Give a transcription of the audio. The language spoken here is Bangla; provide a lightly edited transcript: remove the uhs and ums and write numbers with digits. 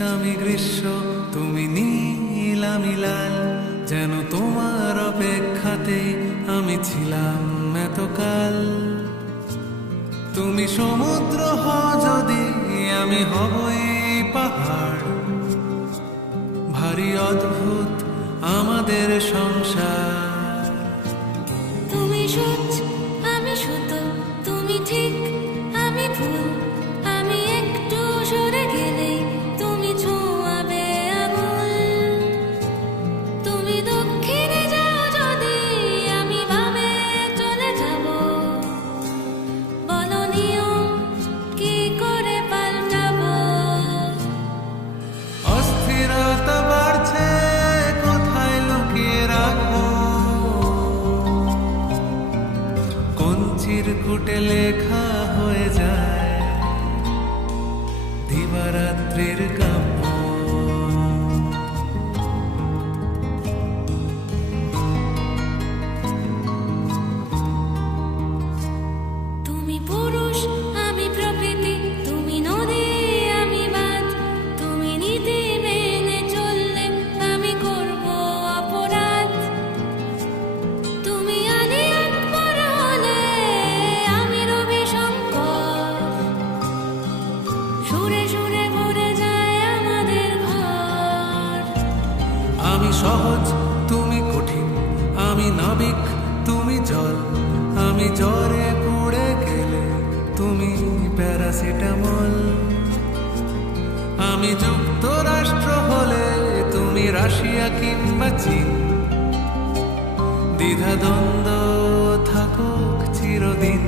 আমি গ্রীষ্ম, তুমি নীল আমি লাল, যেন তোমার অপেক্ষাতে আমি ছিলাম এতকাল। তুমি সমুদ্র হও যদি, আমি হব এই পাহাড়। ভারী অদ্ভুত আমাদের সংসার। তুমি সূচ, আমি সুতো, তুমি ঠিক, আমি ভুল। আমি একটু সরে গেলে তুমি ছোঁয়াবে আঙুল। তুমি দক্ষিণে যাও যদি, আমি বামে চলে যাব। বলো নিয়ম কি করে পাল্টাবো? অস্থিরতা বাড়ছে, কোথায় লুকিয়ে রাখো? কোন চিরকুটে লেখা হয়ে যায় দিবারাত্রির কাব্য। তুমি পুরুষ, আমি প্রকৃতি, তুমি নদী, আমি বাঁধ। তুমি নীতি মেনে চললে আমি করব অপরাধ। তুমি আলী আকবর হলে আমি রবি শঙ্কর। সুরে সুরে ভরে যায় আমাদের ঘর। আমি সহজ, তুমি কঠিন, আমি নাবিক, তুমি জল। আমি জ্বরে পুড়ে গেলে তুমি প্যারাসিটামল। আমি যুক্তরাষ্ট্র হলে তুমি রাশিয়া কিংবা চীন। দ্বিধাদ্বন্দ্ব থাকুক চিরদিন।